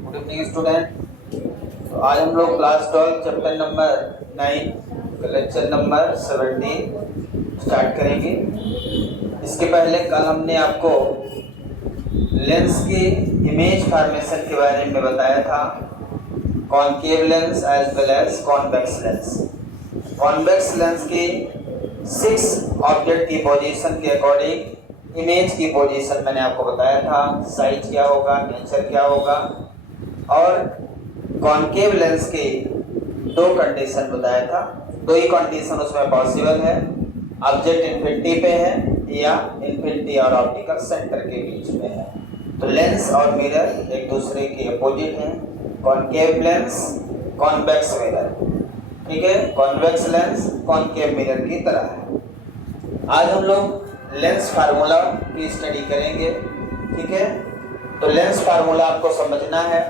Good evening student. तो आज हम लोग class 12 chapter number 9 lecture number 17 start करेंगे। इसके पहले कल हमने आपको लेंस की इमेज फॉर्मेशन के बारे में बताया था, concave lens as well as convex lens. Convex lens की 6 ऑब्जेक्ट की पोजीशन के अकॉर्डिंग इमेज की पोजीशन मैंने आपको बताया था, साइज क्या होगा, नेचर क्या होगा, और कॉनकेव लेंस की 2 कंडीशन बताया था। 2 ही कंडीशन उसमें पॉसिबल है, ऑब्जेक्ट इन्फिनिटी पे है या इन्फिनिटी और ऑप्टिकल सेंटर के बीच में है। तो लेंस और मिरर एक दूसरे के अपोजिट हैं, कॉनकेव लेंस कॉन्वेक्स मिरर, ठीक है, कॉन्वेक्स लेंस कॉनकेव मिरर की तरह है। आज हम लोग लेंस फार्मूला की स्टडी करेंगे, ठीक है। तो लेंस फार्मूला आपको समझना है,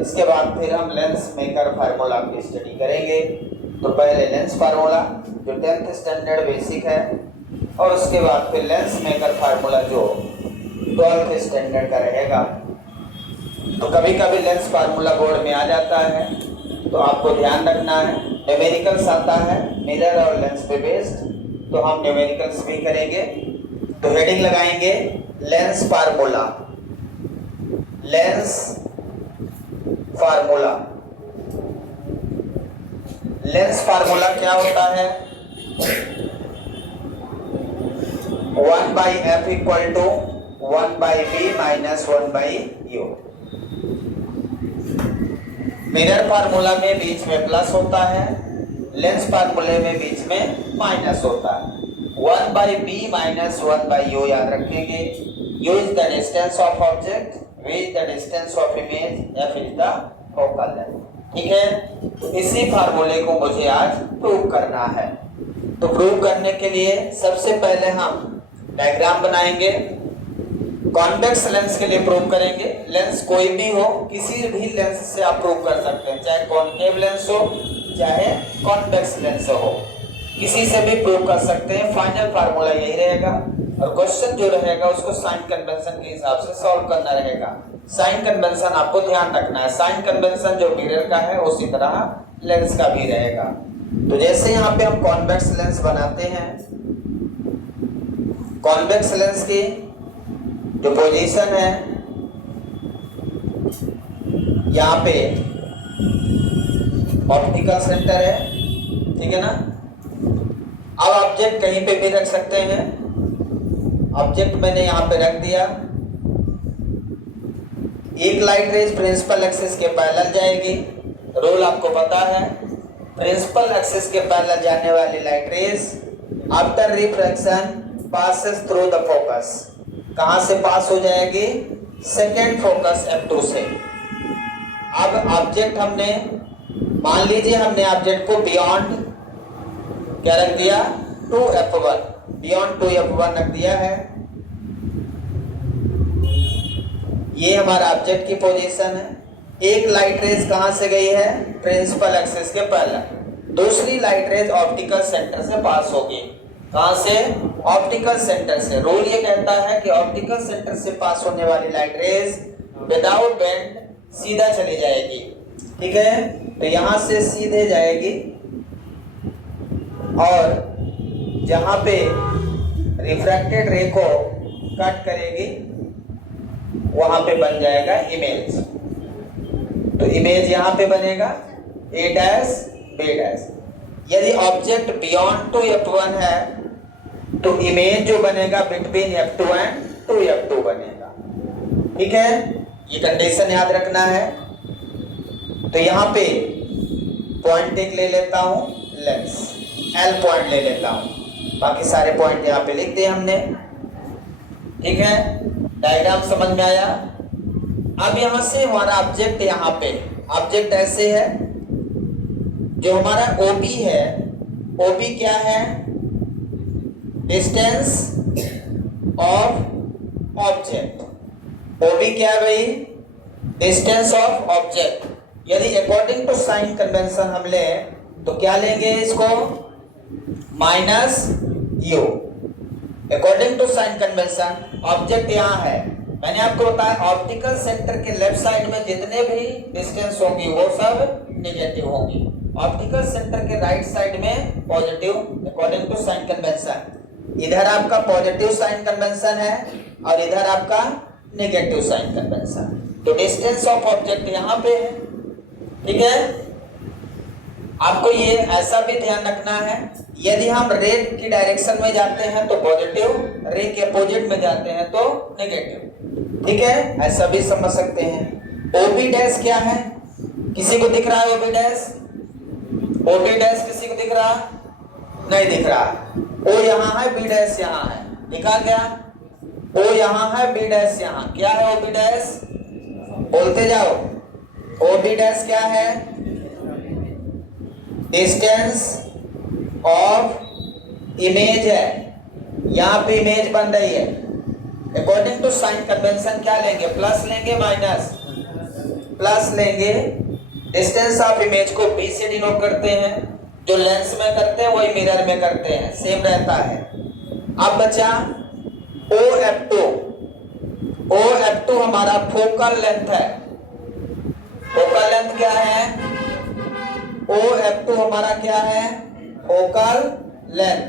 इसके बाद फिर हम लेंस मेकर फार्मूला की स्टडी करेंगे। तो पहले लेंस फार्मूला जो 10th स्टैंडर्ड बेसिक है, और उसके बाद फिर लेंस मेकर फार्मूला जो 12th स्टैंडर्ड का रहेगा। तो कभी कभी लेंस फार्मूला बोर्ड में आ जाता है, तो आपको ध्यान रखना है, न्यूमेरिकल्स आता है मिरर और लेंस पे बेस्ड, तो हम न्यूमेरिकल्स भी करेंगे। तो हेडिंग लगाएंगे lens formula, lens formula. Lens formula क्या होता है? 1/f equal to 1/b minus 1/u। Mirror formula में बीच में प्लस होता है, लेंस फार्मूले में बीच में माइनस होता है। 1/b माइनस 1/u याद रखेंगे। u is the distance of object, v is the distance of image, f is the focal length, ठीक है। तो इसी फार्मूले को मुझे आज प्रूव करना है। तो प्रूव करने के लिए सबसे पहले हम डायग्राम बनाएंगे। कॉन्वेक्स लेंस के लिए प्रूव करेंगे। लेंस कोई भी हो, किसी भी लेंस से आप प्रूव कर सकते हैं, चाहे कॉनकेव लेंस हो चाहे कॉन्वेक्स लेंस हो, किसी से भी प्रूव कर सकते हैं। फाइनल फार्मूला यही रहेगा, और क्वेश्चन जो रहेगा उसको साइन कन्वेंशन के हिसाब से सॉल्व करना रहेगा। साइन कन्वेंशन आपको ध्यान रखना है, साइन कन्वेंशन जो मिरर का है उसी तरह लेंस का भी रहेगा। तो जैसे यहाँ पे हम कॉन्वेक्स लेंस बनाते हैं, कॉन्वेक्स लेंस की जो पोजीशन है यहाँ पे ऑप्टिकल सेंटर है, ठीक है ना। अब ऑब्जेक्ट कहीं पे भी रख सकते हैं। ऑब्जेक्ट मैंने यहाँ पे रख दिया। एक लाइट रेज प्रिंसिपल एक्सिस के पैरेलल जाएगी, रूल आपको पता है। प्रिंसिपल एक्सिस के पैरेलल जाने वाली light rays after refraction passes through the focus, कहां से पास हो जाएगी? सेकेंड फोकस F2 से। अब ऑब्जेक्ट हमने, मान लीजिए हमने ऑब्जेक्ट को बियॉन्ड क्या रख दिया? 2f1, बियॉन्ड 2f1 रख दिया है। ये हमारा ऑब्जेक्ट की पोजीशन है। एक लाइट रेज कहां से गई है? प्रिंसिपल एक्सिस के पैरेलल। दूसरी लाइट रेज ऑप्टिकल सेंटर से पास होगी। कहां से? ऑप्टिकल सेंटर से। रूल ये कहता है कि ऑप्टिकल सेंटर से पास होने वाली लाइट रेज विदाउट बेंड सीधा चली जाएगी, ठीक है। तो यहां से सीधे जाएगी, और जहां पे रिफ्रैक्टेड रे को कट करेगी वहां पे बन जाएगा इमेज। तो इमेज यहां पे बनेगा a डैश b डैश। यदि ऑब्जेक्ट बियॉन्ड 2f1 है तो इमेज जो बनेगा बिटवीन f2 एंड 2f2 बनेगा, ठीक है। ये कंडीशन याद रखना है। तो यहाँ पे पॉइंट एक ले लेता हूं, लेंस L पॉइंट ले लेता हूं, बाकी सारे पॉइंट यहाँ पे लिख दिए हमने, ठीक है। डायग्राम समझ में आया। अब यहां से हमारा ऑब्जेक्ट, यहाँ पे ऑब्जेक्ट ऐसे है, जो हमारा OB है, OB क्या है? Distance of object. OB क्या है भाई? Distance of object. यदि अकॉर्डिंग टू साइन कन्वेंशन हम ले तो क्या लेंगे इसको? Minus u। According to sign convention object यहाँ है, मैंने आपको बताया ऑप्टिकल सेंटर के लेफ्ट साइड में जितने भी डिस्टेंस होंगी वो सब नेगेटिव होंगी, ऑप्टिकल सेंटर के राइट साइड में positive according to sign convention. इधर आपका पॉजिटिव साइन कन्वेंशन है और इधर आपका नेगेटिव साइन कन्वेंशन। तो डिस्टेंस ऑफ ऑब्जेक्ट यहाँ पे है, ठीक है। आपको ये ऐसा भी ध्यान रखना है, यदि हम रे की डायरेक्शन में जाते हैं तो पॉजिटिव, रे के अपोजिट में जाते हैं तो नेगेटिव, ठीक है। ऐसा भी समझ सकते हैं। ओबी डैश क्या है, किसी को दिख रहा है ओबी डैश? ओबी डैश किसी को दिख रहा? नहीं दिख रहा। ओ यहाँ है, बी डैश यहाँ है, दिखा क्या? ओ यहाँ है, बी डैश यहाँ, क्या है ओबी डैश? बोलते जाओ। ओबी डैश क्या है? डिस्टेंस ऑफ इमेज है, यहाँ पे इमेज बन रही है। अकॉर्डिंग टू साइन कन्वेंशन क्या लेंगे? प्लस लेंगे माइनस? प्लस लेंगे। डिस्टेंस ऑफ इमेज को बी से डिनोट करते हैं, जो लेंस में करते हैं वही मिरर में करते हैं, सेम रहता है। अब बचा OF2। OF2 हमारा फोकल लेंथ है। फोकल लेंथ क्या है? OF2 हमारा क्या है? Focal length.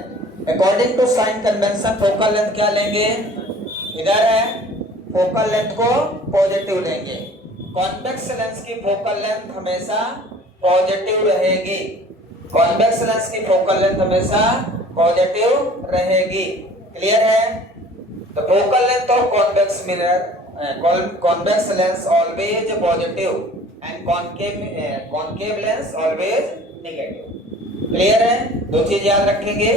According to sign convention focal length क्या लेंगे? इधर है, फोकल लेंथ को पॉजिटिव लेंगे। कॉन्वेक्स लेंस की फोकल लेंथ हमेशा पॉजिटिव रहेगी। कॉन्वेक्स लेंस की फोकल लेंथ हमेशा पॉजिटिव रहेगी। क्लियर है? तो focal length of convex mirror, convex lens always positive and concave lens always negative. Clear है? दो चीज याद रखेंगे।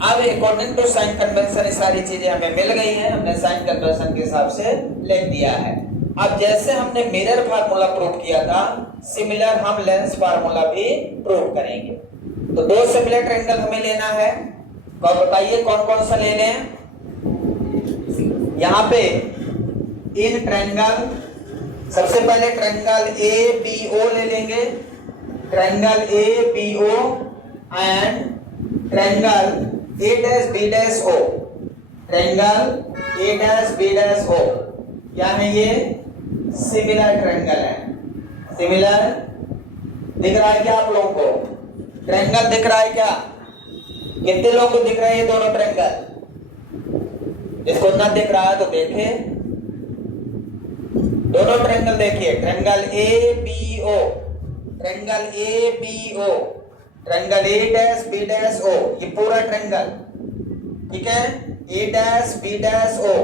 अब अकॉर्डिंग टू साइन कन्वेंशन ये सारी चीजें हमें मिल गई हैं, हमने साइन कन्वेंशन के हिसाब से लिख दिया है। अब जैसे हमने मिरर फार्मूला प्रूव किया था, सिमिलर हम लेंस फार्मूला भी प्रूव करेंगे। तो दो सिमिलर ट्रायंगल हमें लेना है, तो बताइए कौन कौन सा ले लें? यहाँ पे इन ट्रायंगल, सबसे पहले ट्रायंगल ABO ले लेंगे, triangle ABO and triangle A'-B'-O, triangle A'-B'-O क्या है? ये सिमिलर ट्रायंगल है। सिमिलर दिख रहा है क्या आप लोगों को? ट्रायंगल दिख रहा है क्या? कितने लोगों को दिख रहे हैं ये दोनों ट्रायंगल? इसको ना दिख रहा है तो देखे, दोनों ट्रायंगल देखिए, triangle ABO, triangle ABO, triangle A'-B'-O, ये पूरा ट्रायंगल, ठीक है। A'-B'-O,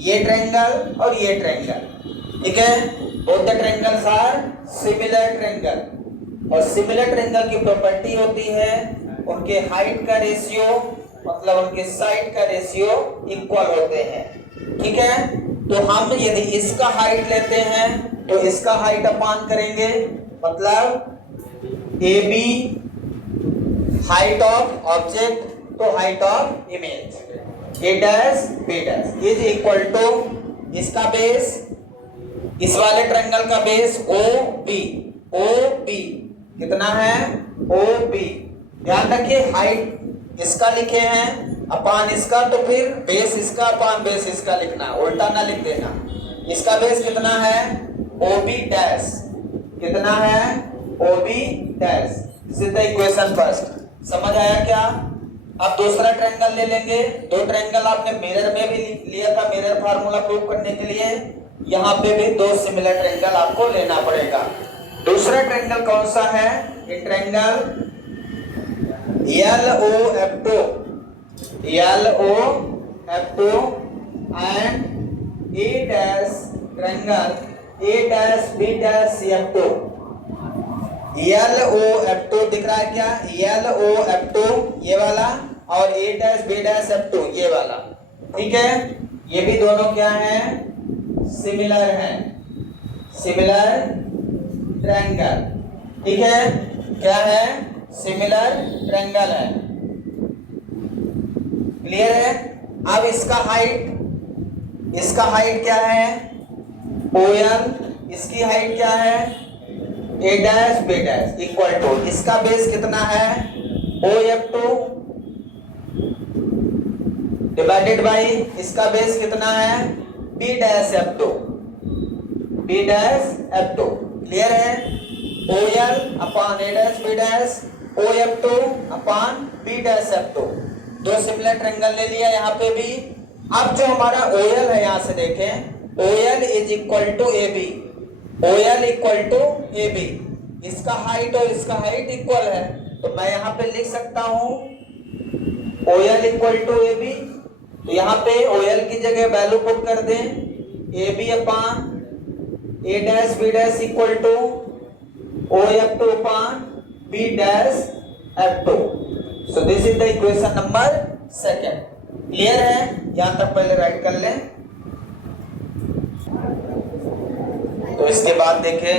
ये ट्रायंगल और ये ट्रायंगल, ठीक है। Both the triangles are similar triangle. और सिमिलर ट्रायंगल की प्रॉपर्टी होती है उनके हाइट का रेशियो, मतलब उनके साइड का रेशियो इक्वल होते हैं, ठीक है। तो हम यदि इसका हाइट लेते हैं तो इसका हाइट अपान करेंगे, मतलब AB हाइट ऑफ ऑब्जेक्ट तो height of image A'-B' is equal to इसका बेस, इस वाले ट्रायंगल का बेस OB कितना है? OB। ध्यान रखिए हाइट इसका लिखे हैं अपान इसका, तो फिर बेस इसका अपान बेस इसका लिखना, उल्टा ना लिख देना। इसका बेस कितना है? OB डैश, कितना है? OB dash. This the equation first. समझ आया क्या? अब दूसरा ट्रायंगल ले लेंगे। दो ट्रायंगल आपने मिरर में भी लिया था, मिरर फार्मूला प्रूव करने के लिए। यहाँ पे भी दो सिमिलर ट्रायंगल आपको लेना पड़ेगा। दूसरा ट्रायंगल कौन सा है? ये triangle LOF2 and triangle A'-B'-F2। LOF2 दिख रहा है क्या? LOF2 ये वाला और A'-B'-F2 ये वाला, ठीक है। ये भी दोनों क्या है? सिमिलर है, सिमिलर ट्रायंगल, ठीक है। क्या है? सिमिलर ट्रायंगल है। क्लियर है? अब इसका हाइट क्या है? OL। इसकी हाइट क्या है? A'-B' इक्वल टू इसका बेस कितना है? OF2 डिवाइडेड बाई इसका बेस कितना है? B dash F two, B dash F two. Clear है? O L upon A dash B dash, O F two upon B dash F two. दो similar triangle ले लिया यहाँ पे भी। अब जो हमारा ओ एल है यहाँ से देखें, O L is equal to A B, O L equal to A B. इसका हाइट और इसका हाइट इक्वल है, तो मैं यहाँ पे लिख सकता हूँ O L equal to A B. तो यहाँ पे ओ एल की जगह वैल्यू पुट कर दें, A B upon A dash B dash equal to O F two upon B dash F two. So this is the equation number second. Clear है? यहां तक पहले राइट कर लें। तो इसके बाद देखें,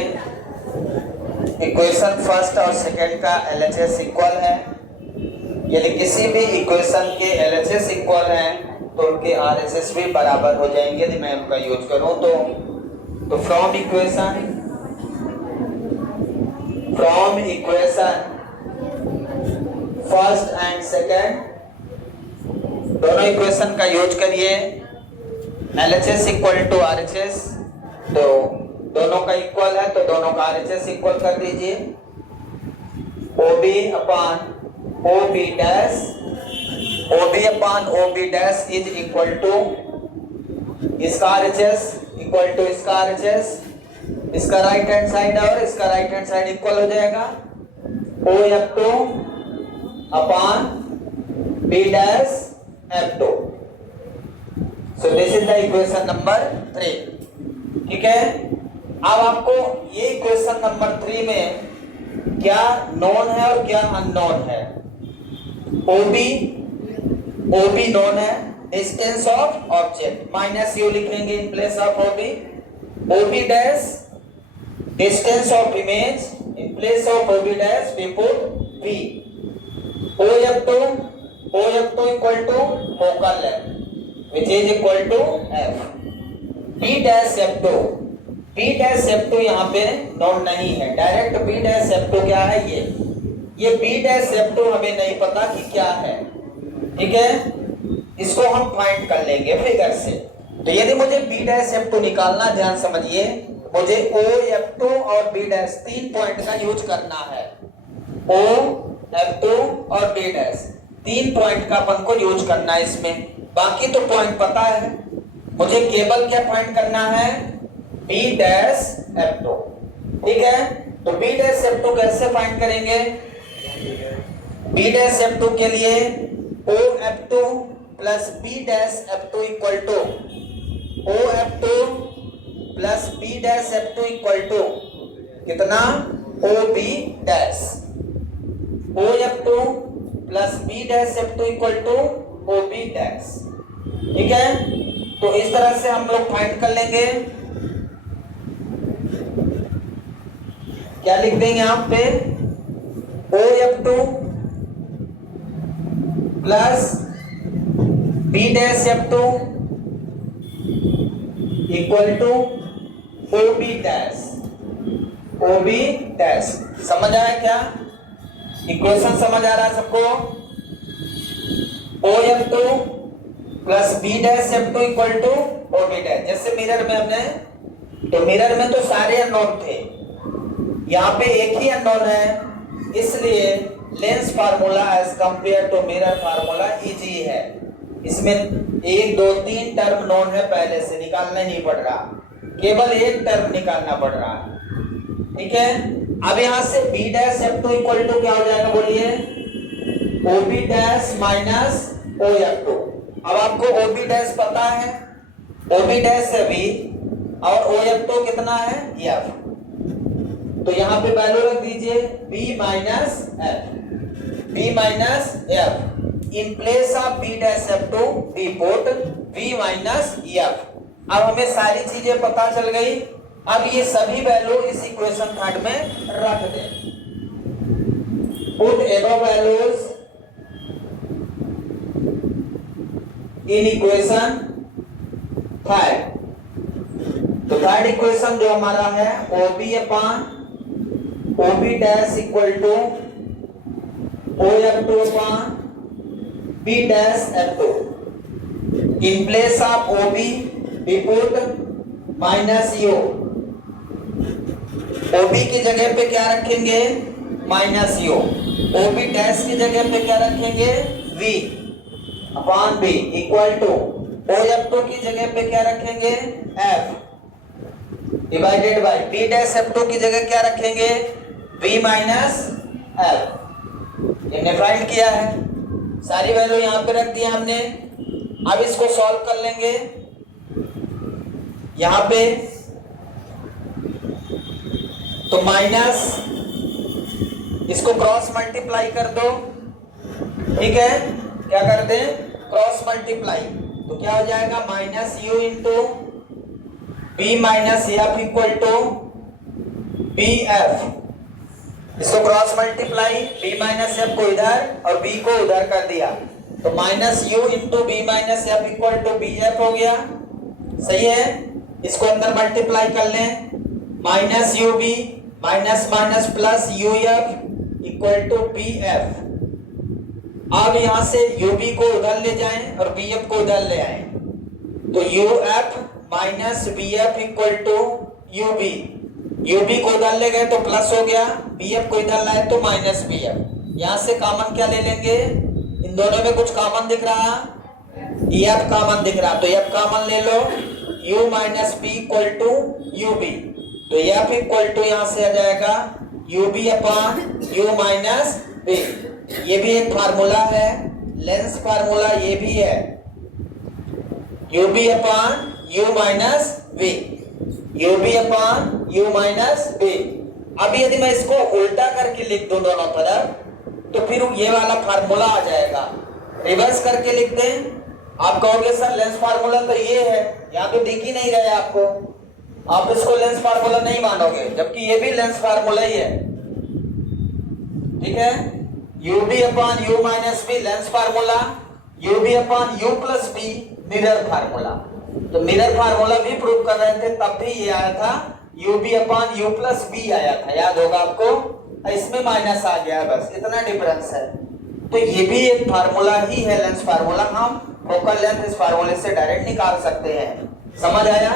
इक्वेशन फर्स्ट और सेकेंड का एलएचएस इक्वल है, यदि किसी भी इक्वेशन के एलएचएस इक्वल हैं तो उनके आरएचएस भी बराबर हो जाएंगे यदि मैं उनका यूज करूं तो from equation first and second, दोनों इक्वेशन का यूज करिए। एलएचएस इक्वल टू आरएचएस, तो दोनों का इक्वल है तो दोनों का आरएचएस इक्वल कर दीजिए। OB upon OB dash, OB upon OB dash is equal to इसका आरएचएस इक्वल टू इसका आरएचएस, इसका राइट हैंड साइड और इसका राइट हैंड साइड इक्वल हो जाएगा। O F two upon B dash F two. So this is the equation number 3। ठीक है? अब आपको ये इक्वेशन नंबर 3 में क्या नोन है और क्या अननोन है। ओबी, ओबी नोन है, distance of object minus U लिखेंगे in place of OB. OB dash distance of image, in place of OB dash we put V. O F two equal to focal length which is equal to F. B dash F two, B dash F two यहाँ पे known नहीं है, direct B dash F two क्या है, ये B dash F to हमें नहीं पता कि क्या है। ठीक है? इसको हम फाइंड कर लेंगे फिगर से। तो यदि मुझे बी डैश एफ टू निकालना, ध्यान समझिए, मुझे ओ एफ टू और बी डैश 3 पॉइंट का यूज करना है। ओ एफ टू और बी डैश 3 पॉइंट का अपन को यूज करना है इसमें। बाकी तो पॉइंट पता है, मुझे केवल क्या फाइंड करना है, बी डैश एफ टू। ठीक है? तो बी डैश एफ टू कैसे फाइंड करेंगे? बी डैश एफ टू के लिए O F two plus B dash F two equal to O F two plus B dash F two equal to कितना, O B dash. O F two plus B dash F two equal to O B dash. ठीक है? तो इस तरह से हम लोग find कर लेंगे। क्या लिख देंगे यहाँ पे, O F two plus B dash F two equal to O B dash, O B dash. समझ आया क्या? इक्वेशन समझ आ रहा है सबको? O F two plus B dash F two equal to O B dash. जैसे मिरर में हमने, तो मिरर में तो सारे अननोन थे, यहाँ पे एक ही अननोन है, इसलिए lens formula as compare to mirror formula easy है। इसमें 1 2 3 टर्म नोन है, पहले से निकालना नहीं पड़ रहा, केवल एक टर्म निकालना पड़ रहा है। ठीक है? अब यहां से B dash F two equal to क्या हो जाएगा, बोलिए, O B dash minus O F two. अब आपको ओ बी डैश पता है, ओ बी डैश है बी और ओ एफ टू कितना है, एफ। तो यहाँ पे वैल्यू रख दीजिए b minus F, b minus F. In place of b dash F two we put b minus F. अब हमें सारी चीजें पता चल गई। अब ये सभी वैल्यू इस इक्वेशन थर्ड में रख दें। Put above values in equation third. तो थर्ड इक्वेशन जो हमारा है, O B upon O B dash equal to O F two upon B dash F two. In place of O B we put minus U, OB की जगह पे क्या रखेंगे minus U, ओबी dash की जगह पे क्या रखेंगे V upon B equal to O F two की जगह पे क्या रखेंगे F divided by B dash F two की जगह क्या रखेंगे बी माइनस एफ। हमने फाइंड किया है, सारी वैल्यू यहाँ पे रख दी हमने। अब इसको सॉल्व कर लेंगे। यहाँ पे तो माइनस इसको क्रॉस मल्टीप्लाई कर दो, ठीक है, क्या करते हैं क्रॉस मल्टीप्लाई, तो क्या हो जाएगा minus U into B minus F equal to B F. इसको cross multiply B minus F को इधर और बी को उधर कर दिया, तो minus U into B minus F equal to B F हो गया। सही है, इसको अंदर मल्टीप्लाई कर लें, minus U B minus minus plus U F equal to B F. अब यहां से यू बी को उधर ले जाएं और बी एफ को उधर ले आए, तो U F minus B F equal to U B, U B को उधर ले गए तो प्लस हो गया, बी एफ को इधर लाए तो माइनस बी एफ। यहां से कॉमन क्या ले लेंगे, इन दोनों में कुछ कॉमन दिख रहा, एफ कॉमन दिख रहा, तो एफ कॉमन ले लो, u minus B equal to U B, तो एफ इक्वल टू यहां से आ जाएगा U B upon U minus B. ये भी एक फार्मूला है, लेंस फार्मूला ये भी है, U B upon U minus B, U B upon U minus B. अब यदि मैं इसको उल्टा करके लिख दूं दोनों तरफ तो फिर ये वाला फार्मूला आ जाएगा, रिवर्स करके लिख दें, आप कहोगे सर लेंस फार्मूला तो ये है, यहाँ तो दिख ही नहीं रहा आपको, आप इसको लेंस फार्मूला नहीं मानोगे, जबकि ये भी लेंस फार्मूला ही है, ठीक है। U B upon U minus B lens formula, U B upon U plus B mirror formula. तो मिरर फार्मूला भी प्रूव कर रहे थे, तब भी ये आया था U B upon U plus B आया था, याद होगा आपको, इसमें माइनस आ गया, बस इतना डिफरेंस है। तो ये भी एक फार्मूला ही है, लेंस फार्मूला, हम फोकल लेंथ इस फार्मूले से डायरेक्ट निकाल सकते हैं, समझ आया।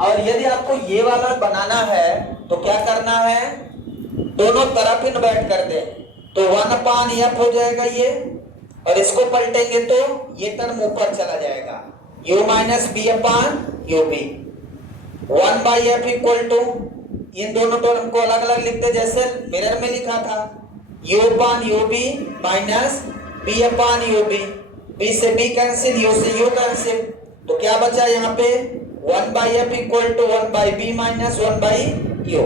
और यदि आपको ये वाला बनाना है तो क्या करना है, दोनों तरफ इन्वर्ट कर दे, तो 1 अपॉन एफ हो जाएगा ये, और इसको पलटेंगे तो ये टर्म ऊपर चला जाएगा, u minus B upon U B, 1 by F equal to, इन दोनों टर्म को अलग अलग लिखते जैसे मिरर में लिखा था, u upon U B minus B upon U B, B से बी कैंसिल, यू से यू कैंसिल, तो क्या बचा यहाँ पे 1 by F equal to 1 by B minus 1 by U.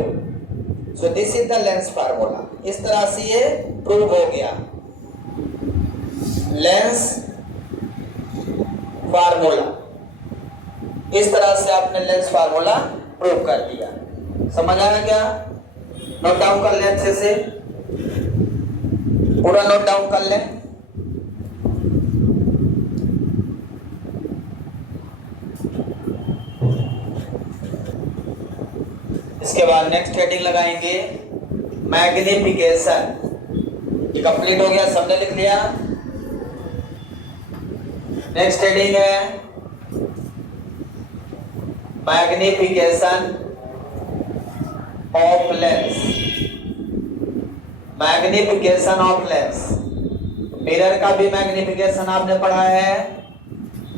So this is the lens formula. इस तरह से ये प्रूव हो गया, लेंस फार्मूला, इस तरह से आपने लेंस फार्मूला प्रूव कर दिया। समझ आया क्या, नोट डाउन कर लें अच्छे से, पूरा नोट डाउन कर लें। इसके बाद नेक्स्ट हेडिंग लगाएंगे मैग्निफिकेशन। ये कंप्लीट हो गया, सबने लिख लिया। नेक्स्ट हेडिंग है magnification of lens, magnification of lens. Mirror का भी मैग्निफिकेशन आपने पढ़ा है,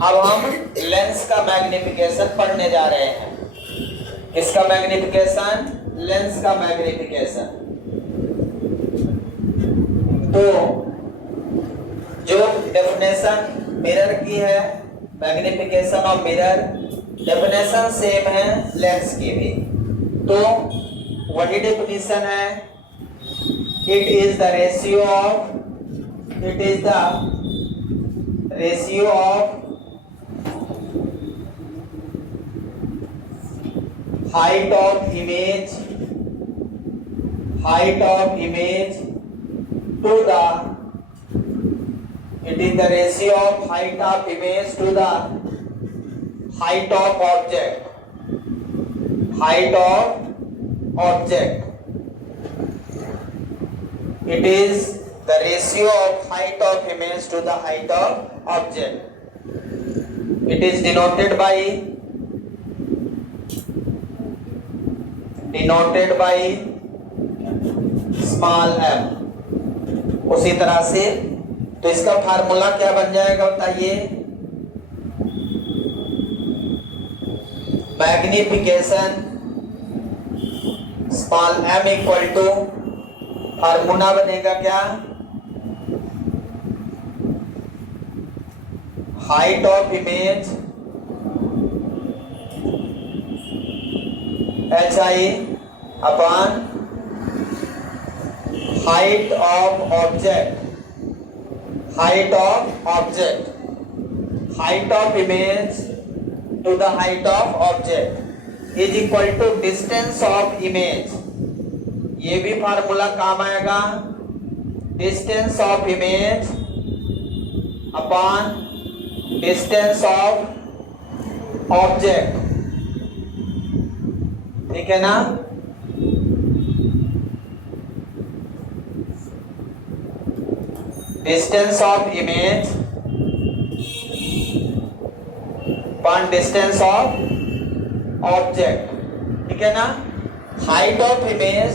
अब हम लेंस का मैग्निफिकेशन पढ़ने जा रहे हैं। इसका मैग्निफिकेशन, लेंस का मैग्निफिकेशन। तो जो डेफिनेशन मिरर की है, magnification of mirror, definition same है लेंस की भी। तो वही डेफिनेशन है, it is the ratio of, it is the ratio of height of image, height of image to the, it is the ratio of height of image to the height of object, height of object. It is the ratio of height of image to the height of object. It is denoted by denoted by small m। उसी तरह से तो इसका formula क्या बन जाएगा बताइए? Magnification small m equal to formula बनेगा क्या? Height of image HI upon height of object, height of object, height of image to the height of object is equal to distance of image. ये भी formula काम आएगा, distance of image upon distance of object, ठीक है ना? Distance of image upon distance of object, ठीक है ना? Height of image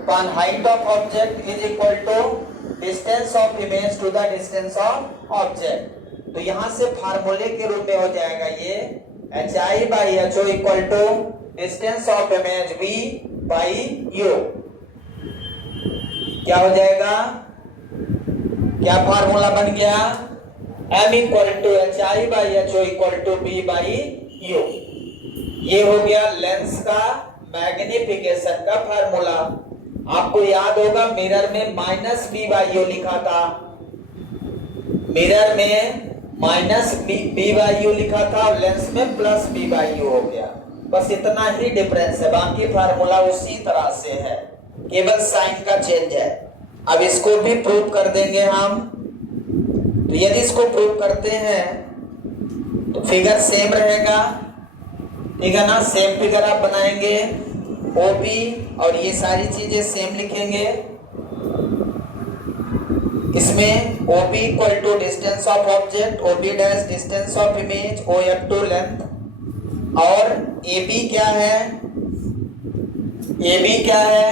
upon height of object is equal to distance of image to the distance of object. तो यहां से फार्मूले के रूप में हो जाएगा ये HI by HO equal to distance of image V by U। क्या हो जाएगा? क्या फार्मूला बन गया? M equal to HI by HO equal to B by U। ये हो गया लेंस का मैग्निफिकेशन का फार्मूला। आपको याद होगा मिरर में माइनस B बाई U लिखा था, मिरर में माइनस B बाई U लिखा था और लेंस में प्लस B बाई U हो गया। बस इतना ही डिफरेंस है, बाकी फार्मूला उसी तरह से है, केवल साइन का चेंज है। अब इसको भी प्रूव कर देंगे हम। तो यदि इसको प्रूव करते हैं तो फिगर सेम रहेगा, ठीक है ना? सेम फिगर आप बनाएंगे, OP और ये सारी चीजें सेम लिखेंगे। इसमें OP equal to distance of object, OP dash distance of image, OF2 length, और AB क्या है? AB क्या है?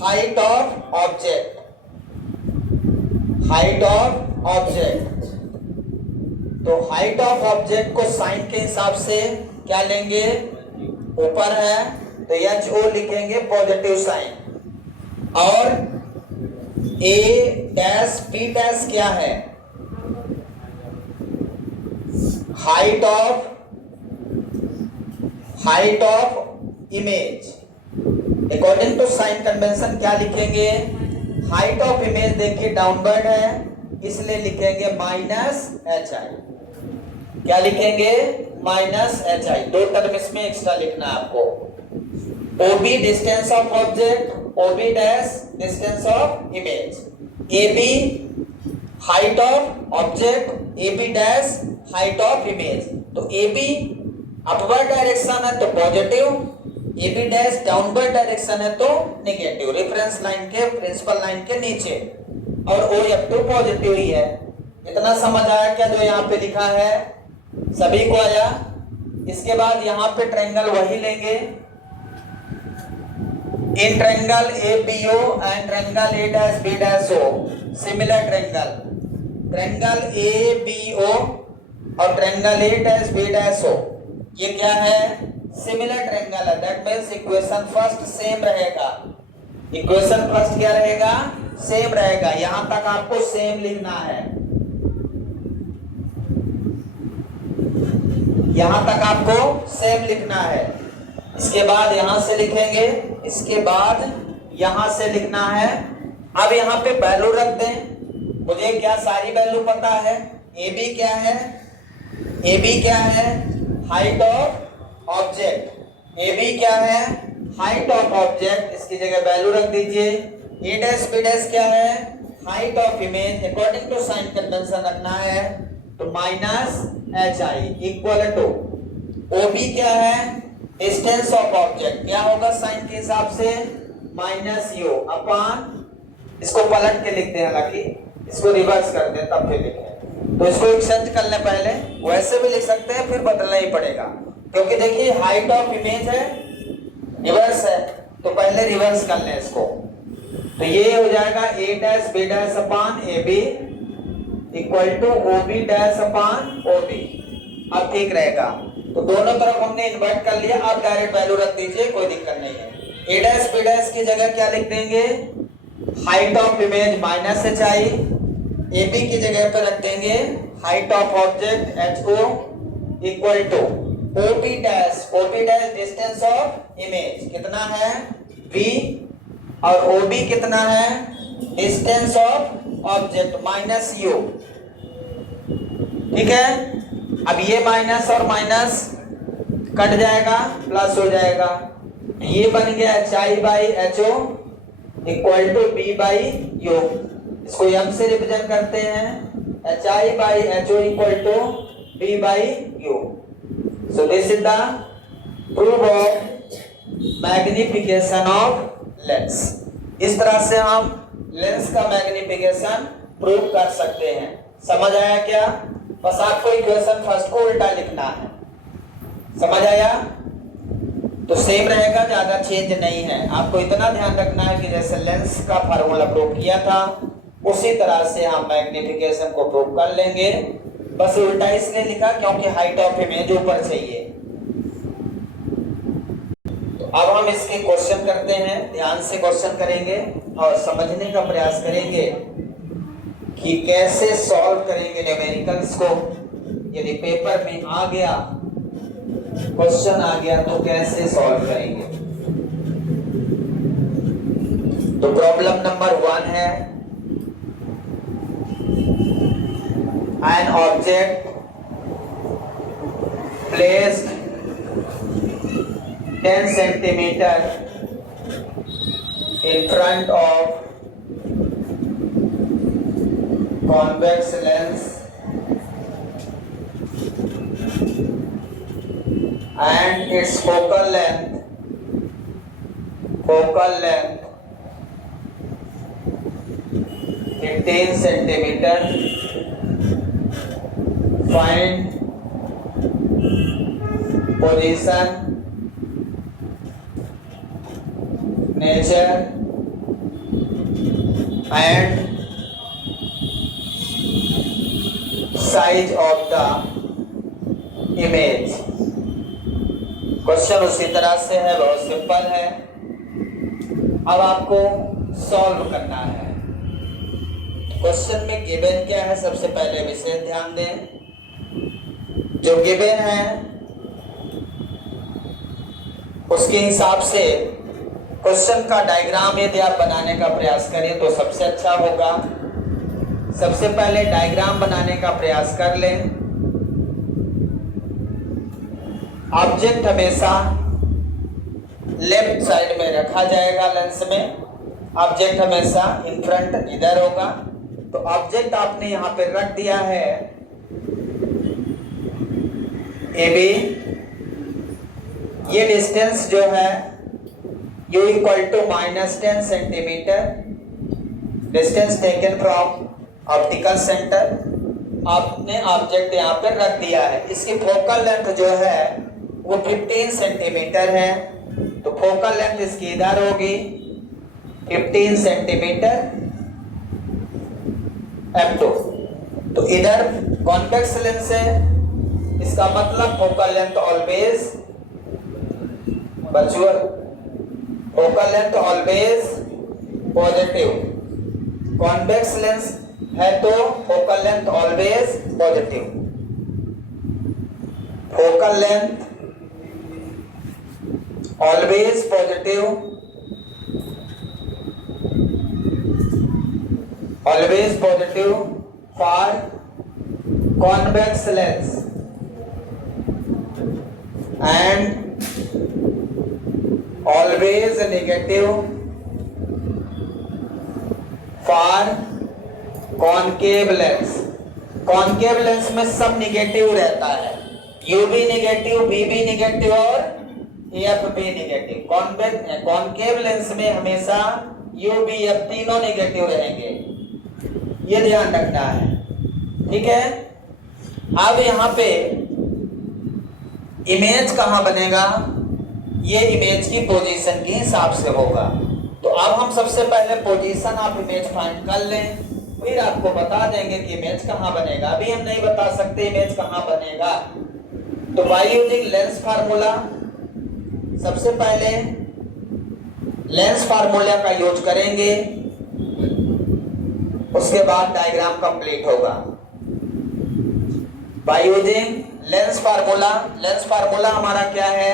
Height of object, height of object. तो हाइट ऑफ ऑब्जेक्ट को साइन के हिसाब से क्या लेंगे? ऊपर है तो HO लिखेंगे पॉजिटिव साइन, और A डैश B डैश क्या है? Height of image. According to sign convention क्या लिखेंगे? हाइट ऑफ इमेज देखिए डाउनवर्ड है, इसलिए लिखेंगे माइनस HI। क्या लिखेंगे? Minus HI। दो टर्म इसमें एक्स्ट्रा लिखना है आपको। OB distance of object, OB dash distance of image, AB height of object, AB dash height of image. तो AB अपवर्ड डायरेक्शन है तो positive, AB dash downward direction है तो नेगेटिव, रेफरेंस लाइन के प्रिंसिपल लाइन के नीचे, और OF2 positive ही है। इतना समझ आया क्या जो यहाँ पे लिखा है? सभी को आया? इसके बाद यहाँ पे ट्रायंगल वही लेंगे, in triangle ABO and triangle A dash B dash O similar triangle, triangle ABO और triangle A dash B dash O ये क्या है? सिमिलर ट्रायंगल है। That means equation first sem रहेगा। इक्वेशन फर्स्ट क्या रहेगा? सेम रहेगा। यहां तक आपको सेम लिखना है, यहां तक आपको सेम लिखना है। इसके बाद यहां से लिखेंगे, इसके बाद यहां से लिखना है। अब यहां पे वैल्यू रख दें। मुझे क्या सारी वैल्यू पता है? AB क्या है? AB क्या है? Height of object. AB क्या है? Height of object. इसकी जगह वैल्यू रख दीजिए। A डैश B डैश क्या है? Height of image. According to sign convention रखना है तो minus HI equal to OB क्या है? Distance of object. क्या होगा साइन के हिसाब से? माइनस U अपॉन, इसको पलट के लिखते हैं, हालांकि इसको रिवर्स कर दें तब फिर लिखें। तो इसको एक्सचेंज कर लें पहले, वैसे भी लिख सकते हैं, फिर बदलना ही पड़ेगा क्योंकि देखिए हाइट ऑफ इमेज है, रिवर्स है, तो पहले रिवर्स कर लें इसको, तो ये हो जाएगा a dash b dash upon ab equal to ob dash upon ob। अब ठीक रहेगा, तो दोनों तरफ हमने इन्वर्ट कर लिया। अब डायरेक्ट वैल्यू रख दीजिए, कोई दिक्कत नहीं है। a डैश b डैश की जगह क्या लिख देंगे, height of image minus hi, ab की जगह पर रख देंगे height of object ho equal to ob dash distance of image कितना है v, और ob कितना है distance of object minus u। ठीक है, अब ये माइनस और माइनस कट जाएगा, प्लस हो जाएगा, ये बन गया hi by ho equal to b by u। इसको m से रिप्रेजेंट करते हैं, hi by ho equal to b by u। So this is the proof of magnification of lens. इस तरह से हम लेंस का मैग्निफिकेशन प्रूव कर सकते हैं। समझ आया क्या? बस आपको इक्वेशन फर्स्ट को उल्टा लिखना है। समझ आया? तो सेम रहेगा, ज्यादा चेंज नहीं है। आपको इतना ध्यान रखना है कि जैसे लेंस का फार्मूला प्रूव किया था उसी तरह से हम मैग्निफिकेशन को प्रूव कर लेंगे। बस उल्टा इसलिए लिखा क्योंकि हाइट ऑफ इमेज ऊपर चाहिए। तो अब हम इसके क्वेश्चन करते हैं, ध्यान से क्वेश्चन करेंगे और समझने का प्रयास करेंगे कि कैसे सॉल्व करेंगे न्यूमेरिकल्स को। यदि पेपर में आ गया, क्वेश्चन आ गया तो कैसे सॉल्व करेंगे। तो प्रॉब्लम नंबर 1 है, an object placed 10 centimeter in front of convex lens and its focal length 15 centimeter. Find position, nature and size of the image। Question उसी तरह से है, बहुत सिंपल है। अब आपको सॉल्व करना है। क्वेश्चन में गिवन क्या है, सबसे पहले विशेष ध्यान दें। जो गिवन है उसके हिसाब से क्वेश्चन का डायग्राम यदि आप बनाने का प्रयास करें तो सबसे अच्छा होगा। सबसे पहले डायग्राम बनाने का प्रयास कर लें। ऑब्जेक्ट हमेशा लेफ्ट साइड में रखा जाएगा लेंस में। ऑब्जेक्ट हमेशा इन फ्रंट इधर होगा। तो ऑब्जेक्ट आपने यहां पे रख दिया है AB। ये डिस्टेंस जो है U equal to -10 centimetre, distance taken from optical centre. आपने ऑब्जेक्ट यहाँ पे रख दिया है। इसकी फोकल लेंथ जो है वो 15 सेंटीमीटर है। तो फोकल लेंथ इसकी इधर होगी 15 सेंटीमीटर f2। तो इधर कॉन्वेक्स लेंस है, इसका मतलब focal length always virtual, focal length always positive. Convex lens है तो focal length always positive. Focal length always positive, always positive for convex lens and always negative for concave lens। Concave lens में सब negative रहता है, U भी negative, B भी negative और F भी निगेटिव। कॉन्केव लेंस में हमेशा U, B, F तीनों निगेटिव रहेंगे, ये ध्यान रखना है। ठीक है, अब यहां पे इमेज कहां बनेगा, ये इमेज की पोजीशन के हिसाब से होगा। तो अब हम सबसे पहले पोजीशन ऑफ इमेज फाइंड कर लें, फिर आपको बता देंगे कि इमेज कहाँ बनेगा। अभी हम नहीं बता सकते इमेज कहाँ बनेगा। तो बाय यूजिंग लेंस फार्मूला, सबसे पहले लेंस फार्मूला का यूज करेंगे, उसके बाद डायग्राम कंप्लीट होगा। बाय यूजिंग लेंस फार्मूला हमारा क्या है,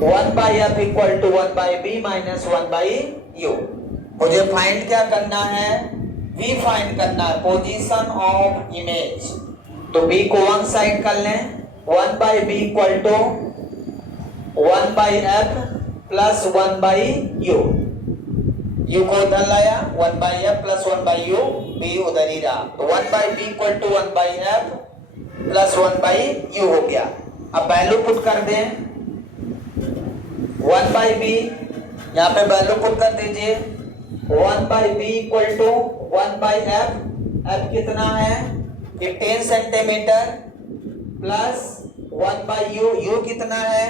1/f equal to 1/b minus 1/u। मुझे फाइंड क्या करना है, v फाइंड करना है, पोजीशन ऑफ इमेज। तो b को वन साइड कर लें, 1/b equal to 1/f plus 1/u। u को उधर लाया, 1/f प्लस 1/u, b उधर ही रहा। तो 1/b equal to 1/f plus 1/u हो गया। अब वैल्यू पुट कर दें, 1/b यहाँ पे वैल्यू पुट कर दीजिए, 1/b equal to 1/f, f कितना है 15 सेंटीमीटर, प्लस 1/u, u कितना है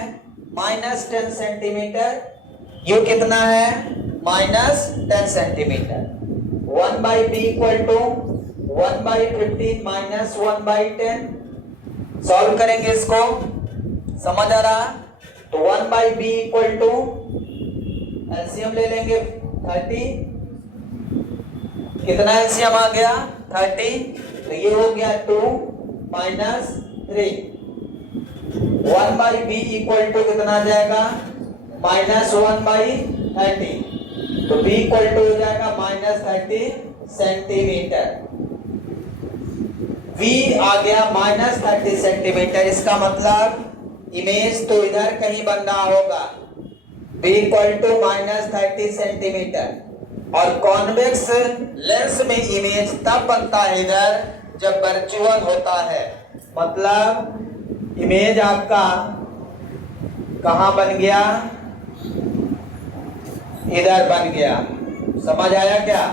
माइनस 10 सेंटीमीटर, u कितना है minus 10 centimetre. 1/b equal to 1/15 minus 1/10। Solve करेंगे इसको, समझ आ रहा। तो 1/b इक्वल टू एलसीएम ले लेंगे 30, कितना एलसीएम आ गया 30, तो ये हो गया 2 माइनस 3। 1/b इक्वल टू कितना आ जाएगा माइनस 1/30, तो b इक्वल टू हो जाएगा माइनस 30 सेंटीमीटर। v आ गया माइनस 30 सेंटीमीटर, इसका मतलब इमेज तो इधर कहीं बन रहा होगा, b equal to minus 30 centimetre. और कॉन्वेक्स लेंस में इमेज तब बनता है इधर जब वर्चुअल होता है, मतलब इमेज आपका कहां बन गया, इधर बन गया। समझ आया क्या,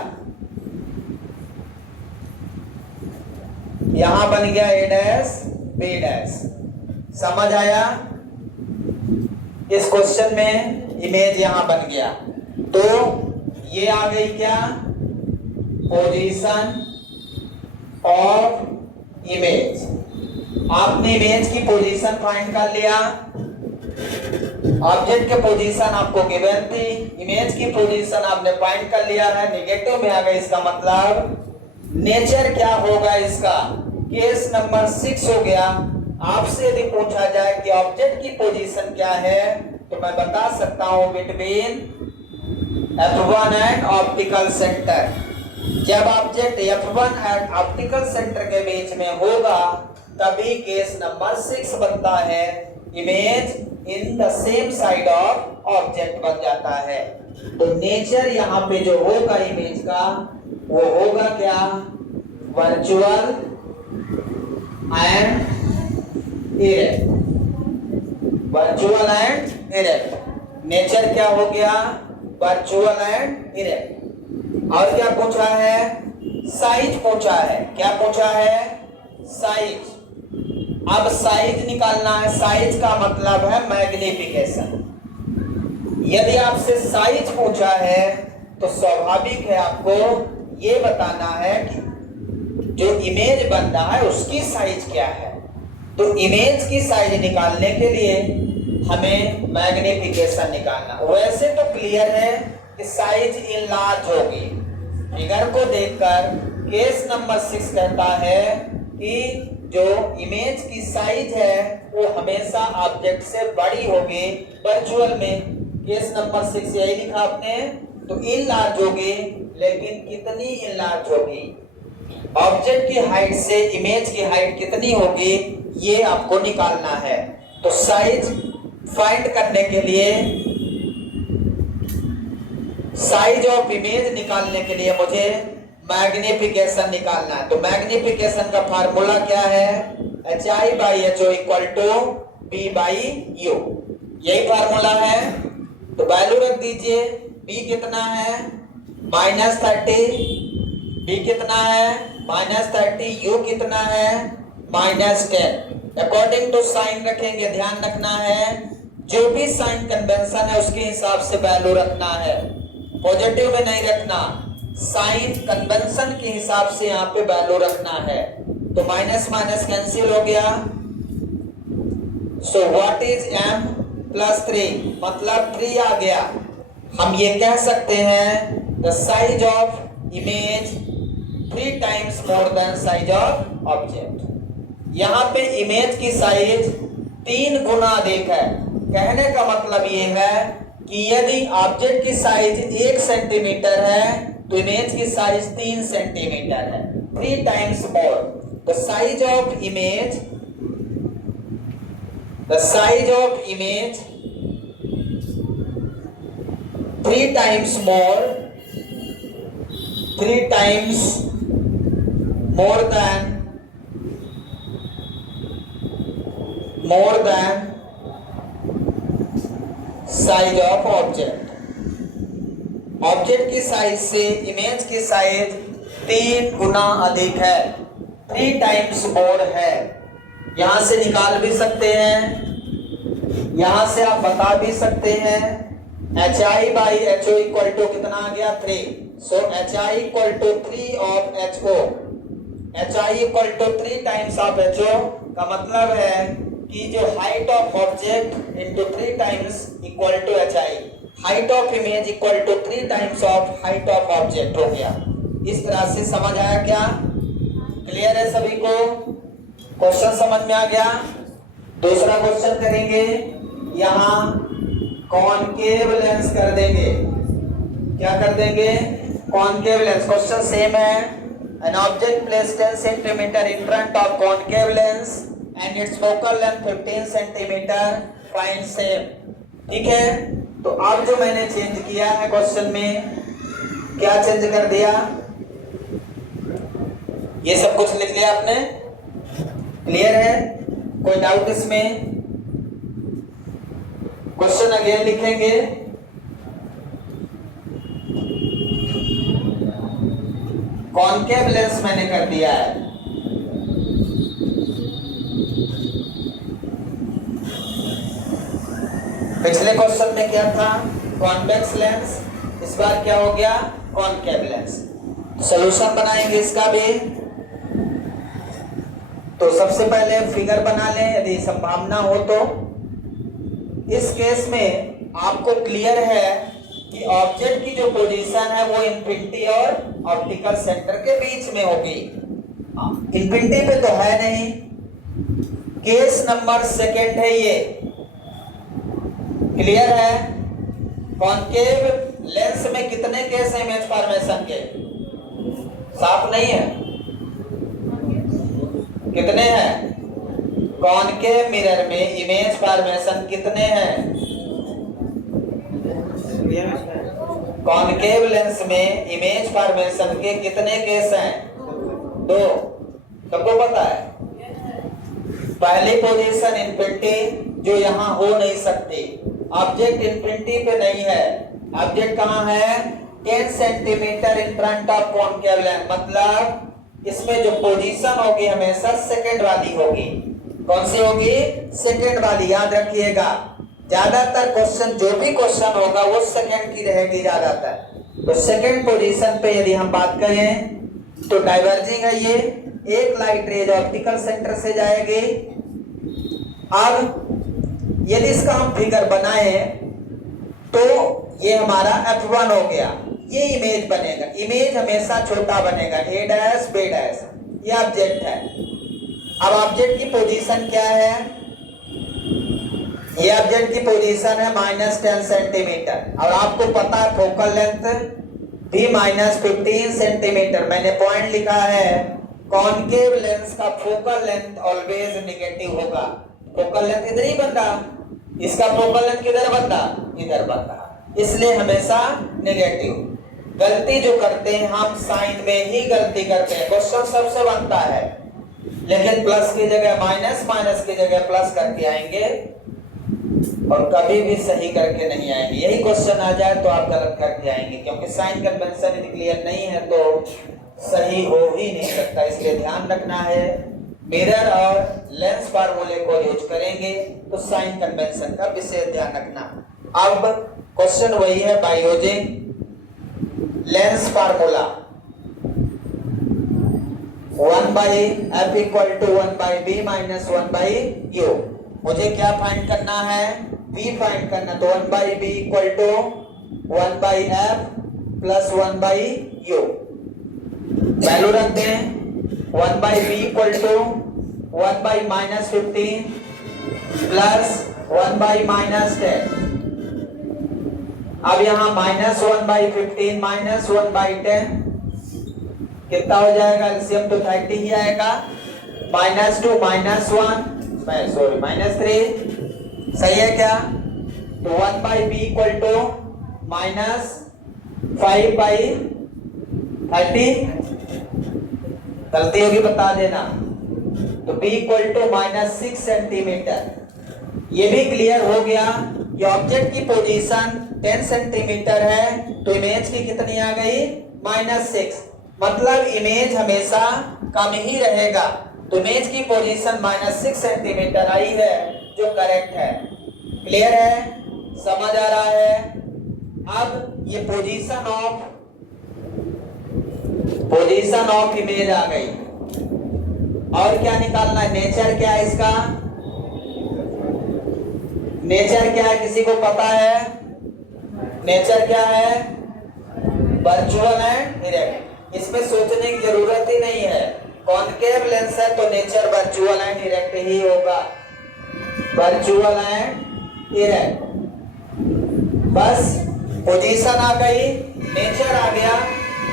यहां बन गया a डैश b डैश। समझ आया, इस क्वेश्चन में इमेज यहां बन गया। तो ये आ गई क्या, पोजीशन ऑफ इमेज। आपने इमेज की पोजीशन फाइंड कर लिया, ऑब्जेक्ट के पोजीशन आपको गिवन थी, इमेज की पोजीशन आपने फाइंड कर लिया है, नेगेटिव में आ गई, इसका मतलब नेचर क्या होगा इसका, केस नंबर 6 हो गया। आपसे यदि पूछा जाए कि ऑब्जेक्ट की पोजीशन क्या है, तो मैं बता सकता हूं between F1 and optical centre. जब object F1 and optical centre के बीच में होगा तभी केस नंबर 6 बनता है, image in the same side of object बन जाता है। तो नेचर यहाँ पे जो होगा इमेज का वो होगा क्या, virtual and erect. Virtual and erect, nature क्या हो गया, वर्चुअल एंड इरेक्ट। और क्या पूछा है, साइज पूछा है। क्या पूछा है, साइज। अब साइज निकालना है, साइज का मतलब है मैग्निफिकेशन। यदि आपसे साइज पूछा है तो स्वाभाविक है आपको ये बताना है कि जो इमेज बन रहा है उसकी साइज क्या है। तो इमेज की साइज निकालने के लिए हमें मैग्निफिकेशन निकालना। वैसे तो क्लियर है कि साइज इनलार्ज होगी, फिगर को देखकर केस नंबर 6 कहता है कि जो इमेज की साइज है वो हमेशा ऑब्जेक्ट से बड़ी होगी। वर्चुअल में केस नंबर 6 यही लिखा आपने, तो इनलार्ज होगी, लेकिन कितनी इनलार्ज होगी, ऑब्जेक्ट की हाइट से इमेज की हाइट कितनी होगी ये आपको निकालना है। तो साइज फाइंड करने के लिए, साइज ऑफ इमेज निकालने के लिए मुझे मैग्निफिकेशन निकालना है। तो मैग्निफिकेशन का फार्मूला क्या है, HI/HO इक्वल टू B/U, यही फार्मूला है। तो वैल्यू रख दीजिए, B कितना है -30, B कितना है -30, U कितना है -10। अकॉर्डिंग टू साइन रखेंगे, ध्यान रखना है जो भी साइन कन्वेंशन है उसके हिसाब से वैल्यू रखना है, पॉजिटिव में नहीं रखना, साइन कन्वेंशन के हिसाब से यहाँ पे वैल्यू रखना है। तो माइनस माइनस कैंसिल हो गया। So what is m plus 3, मतलब 3 आ गया। हम ये कह सकते हैं the size of image 3 times more than size of object. यहाँ पे इमेज की साइज 3 गुना अधिक है। कहने का मतलब ये है कि यदि ऑब्जेक्ट की साइज 1 सेंटीमीटर है तो इमेज की साइज 3 सेंटीमीटर है, 3 times more. The size of image, the size of image 3 times more, 3 times more than size of object। Object की साइज से इमेज की साइज 3 गुना अधिक है, 3 टाइम्स मोर है। यहां से निकाल भी सकते हैं, यहां से आप बता भी सकते हैं। HI by HO equal to कितना आ गया 3। So HI equal to 3 of HO, HI equal to 3 times of HO का मतलब है कि जो height of object into 3 times equal to HI, height of image equal to 3 times of height of object हो गया। इस तरह से समझ आया क्या? क्लियर है सभी को? क्वेश्चन समझ में आ गया? दूसरा क्वेश्चन करेंगे, यहां कॉनकेव लेंस कर देंगे। क्या कर देंगे? Concave lens. क्वेश्चन सेम है। An object placed 10 centimetre in front of concave lens and it's focal length 15 centimetre, find same. ठीक है, तो अब जो मैंने चेंज किया है क्वेश्चन में, क्या चेंज कर दिया? ये सब कुछ लिख लिया आपने? क्लियर है? कोई डाउट इसमें? क्वेश्चन अगेन लिखेंगे। कॉनकेव लेंस मैंने कर दिया है। पिछले क्वेश्चन में क्या था? Convex lens. इस बार क्या हो गया? Concave lens. सॉल्यूशन बनाएंगे इसका भी। तो सबसे पहले फिगर बना लें यदि संभावना हो तो। इस केस में आपको क्लियर है कि ऑब्जेक्ट की जो पोजीशन है वो इंफिनिटी और ऑप्टिकल सेंटर के बीच में होगी। इंफिनिटी पे तो है नहीं। केस नंबर सेकंड है ये। क्लियर है? कॉनकेव लेंस में कितने केस है इमेज फॉर्मेशन के? साफ नहीं है? कितने हैं? कॉनकेव मिरर में इमेज फॉर्मेशन कितने हैं? कॉनकेव लेंस में इमेज फॉर्मेशन के कितने केस हैं? 2। सबको पता है? पहली पोजीशन इंफिनिटी, जो यहां हो नहीं सकती। ऑब्जेक्ट इंफिनिटी पे नहीं है। ऑब्जेक्ट कहां है? 10 centimetre in front of concave lens, मतलब इसमें जो पोजीशन होगी हमेशा सेकंड वाली होगी। कौन सी होगी? सेकंड वाली। याद रखिएगा, ज्यादातर क्वेश्चन, जो भी क्वेश्चन होगा वो सेकंड की रहेगी ज्यादातर। तो सेकंड पोजीशन पे यदि हम बात करें तो डाइवर्जिंग है ये। एक लाइट रेज ऑप्टिकल सेंटर से जाएगी। अब यदि इसका हम फिगर बनाए तो ये हमारा F1 हो गया। ये इमेज बनेगा। इमेज हमेशा छोटा बनेगा, A डैश B डैश। ये ऑब्जेक्ट है। अब ऑब्जेक्ट की पोजीशन क्या है? ये ऑब्जेक्ट की पोजीशन है -10 सेंटीमीटर। और आपको पता है फोकल लेंथ भी -15 सेंटीमीटर। मैंने पॉइंट लिखा है, कॉनकेव लेंस का फोकल लेंथ ऑलवेज नेगेटिव होगा। फोकल लेंथ इधर ही बनता, इसका फोकल लेंथ किधर बनता? इधर बनता, इसलिए हमेशा नेगेटिव। गलती जो करते हैं हम साइन में ही गलती करते हैं। क्वेश्चन सबसे बनता है, लेकिन प्लस की जगह माइनस, माइनस की जगह प्लस करके आएंगे और कभी भी सही करके नहीं आएंगे। यही क्वेश्चन आ जाए तो आप गलत करके आएंगे, क्योंकि साइन कन्वेंशन यदि क्लियर नहीं है तो सही हो ही नहीं सकता। इसलिए ध्यान रखना है मिरर और लेंस फार्मूले को यूज करेंगे। तो साइन कन्वेंशन का विशेष ध्यान रखना। अब क्वेश्चन वही है, by using lens formula 1/f = 1/b - 1/u। मुझे क्या फाइंड करना है? v फाइंड करना। तो 1/b = 1/f + 1/u। वैल्यू रख दें। 1/b = 1/-15 plus 1/-10। अब यहाँ -1/15 - 1/10 कितना हो जाएगा? एलसीएम तो 30 ही आएगा। -2 -3 सही है क्या? तो 1/b = -5/30। गलती होगी बता देना। तो b = -6 सेंटीमीटर। ये भी क्लियर हो गया कि ऑब्जेक्ट की पोजीशन 10 सेंटीमीटर है तो इमेज की कितनी आ गई? -6। मतलब इमेज हमेशा कम ही रहेगा। तो इमेज की पोजीशन -6 सेंटीमीटर आई है जो करेक्ट है। क्लियर है? समझ आ रहा है? अब ये पोजीशन ऑफ इमेज आ गई। और क्या निकालना है? नेचर क्या है इसका? नेचर क्या है किसी को पता है? नेचर क्या है? Virtual and direct. इसमें सोचने की जरूरत ही नहीं है। कॉनकेव लेंस है तो नेचर वर्चुअल एंड डायरेक्ट ही होगा। Virtual and direct. बस पोजीशन आ गई, नेचर आ गया।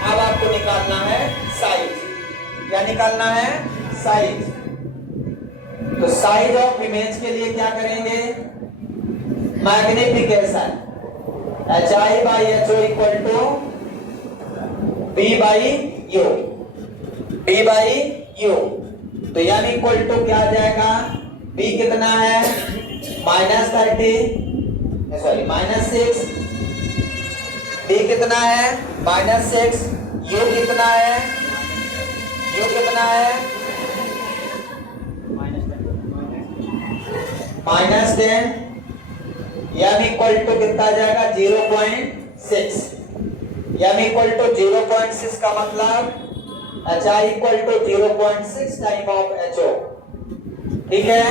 अब आपको निकालना है साइज। क्या निकालना है? साइज। तो साइज ऑफ इमेज के लिए क्या करेंगे? मैग्निफिकेशन। HI/HO = B/U। B/U। तो यानी इक्वल टू क्या आ जाएगा? B कितना है? -6। B कितना है? -6। U कितना है? U कितना है? -10। यानी इक्वल टू कितना आ जाएगा? 0.6। यानी इक्वल टू 0.6 का मतलब HI = 0.6 टाइम ऑफ HO। ठीक है?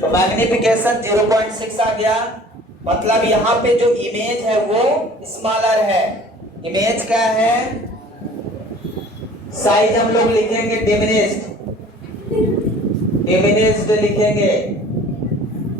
तो मैग्निफिकेशन 0.6 आ गया। मतलब यहाँ पे जो इमेज है वो स्मॉलर है। इमेज क्या है? साइज हम लोग लिखेंगे डिमिनिश्ड लिखेंगे।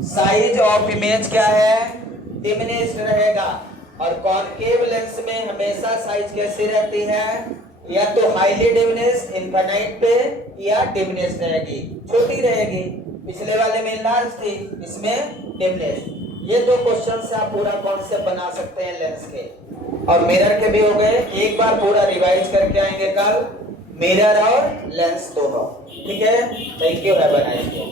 साइज ऑफ इमेज क्या है? डिमिनिश्ड रहेगा। और कॉनकेव लेंस में हमेशा साइज कैसी रहती है? या तो हाईली डिमिनिश्ड इनफाइनाइट पे, या डिमिनिश्ड रहेगी, छोटी रहेगी। पिछले वाले में लार्ज थी, इसमें डिमिनिश्ड। ये दो क्वेश्चन से आप पूरा कॉन्सेप्ट बना सकते हैं लेंस के। और मिरर के भी हो गए। एक बार पूरा रिवाइज करके आएंगे कल, मिरर और लेंस दोनों। ठीक है? Thank you, have a nice day.